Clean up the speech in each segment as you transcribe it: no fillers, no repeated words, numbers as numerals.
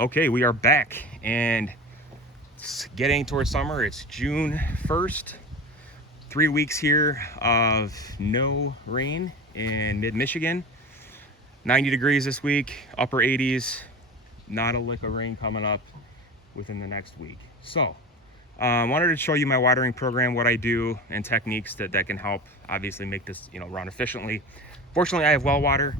Okay, we are back and it's getting towards summer. It's June 1st. 3 weeks here of no rain in mid-Michigan. 90 degrees this week, upper 80s. Not a lick of rain coming up within the next week. So, wanted to show you my watering program, what I do, and techniques that can help obviously make this run efficiently. Fortunately, I have well water.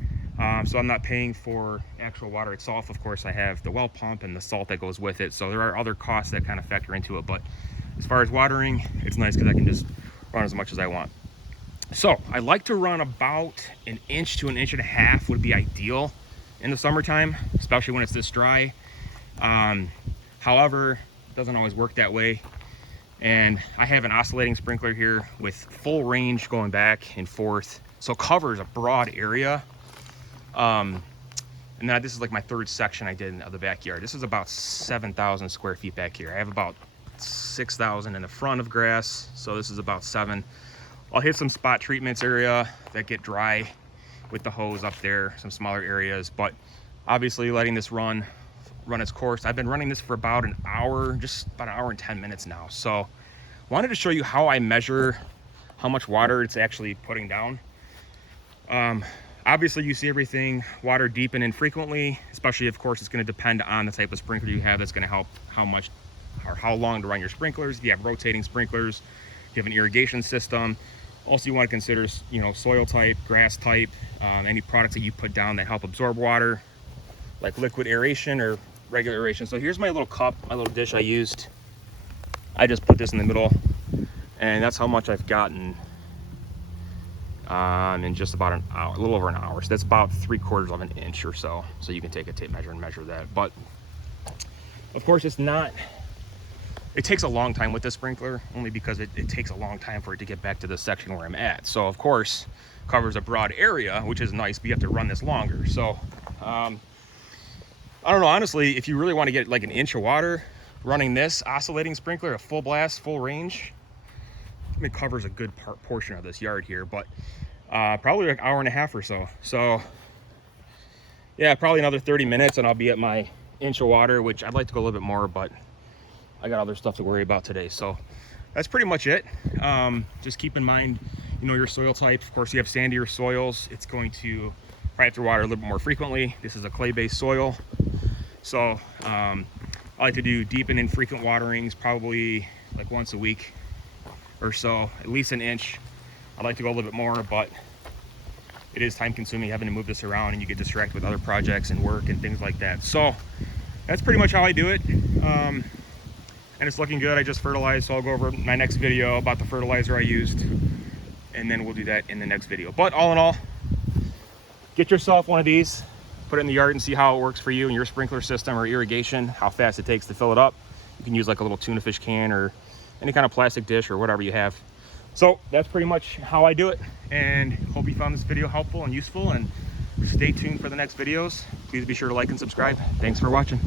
So I'm not paying for actual water itself. Of course, I have the well pump and the salt that goes with it. So there are other costs that kind of factor into it. But as far as watering, it's nice because I can just run as much as I want. So I like to run about 1 inch to 1.5 inches would be ideal in the summertime, especially when it's this dry. However, it doesn't always work that way. And I have an oscillating sprinkler here with full range going back and forth. So it covers a broad area. And then this is like my third section I did in the backyard. This is about 7,000 square feet back here. I have about 6,000 in the front of grass, so this is about 7. I'll hit some spot treatments area that get dry with the hose up there, some smaller areas, but obviously letting this run its course. I've been running this for about an hour, just about 1 hour and 10 minutes now. So wanted to show you how I measure how much water it's actually putting down. Obviously, you see everything water deep and infrequently, especially, of course, it's going to depend on the type of sprinkler you have. That's going to help how much or how long to run your sprinklers. If you have rotating sprinklers, if you have an irrigation system. Also, you want to consider, soil type, grass type, any products that you put down that help absorb water, like liquid aeration or regular aeration. So here's my little cup, my little dish I used. I just put this in the middle, and that's how much I've gotten in just about an hour, a little over an hour. So that's about 3/4 of an inch or so. So you can take a tape measure and measure that. But of course, it takes a long time with this sprinkler, only because it takes a long time for it to get back to the section where I'm at. So of course, covers a broad area, which is nice, but you have to run this longer. So I don't know, honestly, if you really want to get like 1 inch of water, running this oscillating sprinkler, a full blast, full range, it covers a good portion of this yard here, but probably like 1.5 hours or so. So yeah, probably another 30 minutes and I'll be at my 1 inch of water, which I'd like to go a little bit more, but I got other stuff to worry about today. So that's pretty much it. Just keep in mind, your soil type. Of course, you have sandier soils. It's going to probably have to water a little bit more frequently. This is a clay-based soil. So I like to do deep and infrequent waterings, probably like once a week or so, at least 1 inch. I'd like to go a little bit more, but it is time consuming having to move this around, and you get distracted with other projects and work and things like that. So that's pretty much how I do it. And it's looking good. I just fertilized, so I'll go over my next video about the fertilizer I used, and then we'll do that in the next video. But all in all, get yourself one of these, put it in the yard and see how it works for you and your sprinkler system or irrigation, how fast it takes to fill it up. You can use like a little tuna fish can or any kind of plastic dish or whatever you have. So that's pretty much how I do it, and hope you found this video helpful and useful, and stay tuned for the next videos. Please be sure to like and subscribe. Thanks for watching.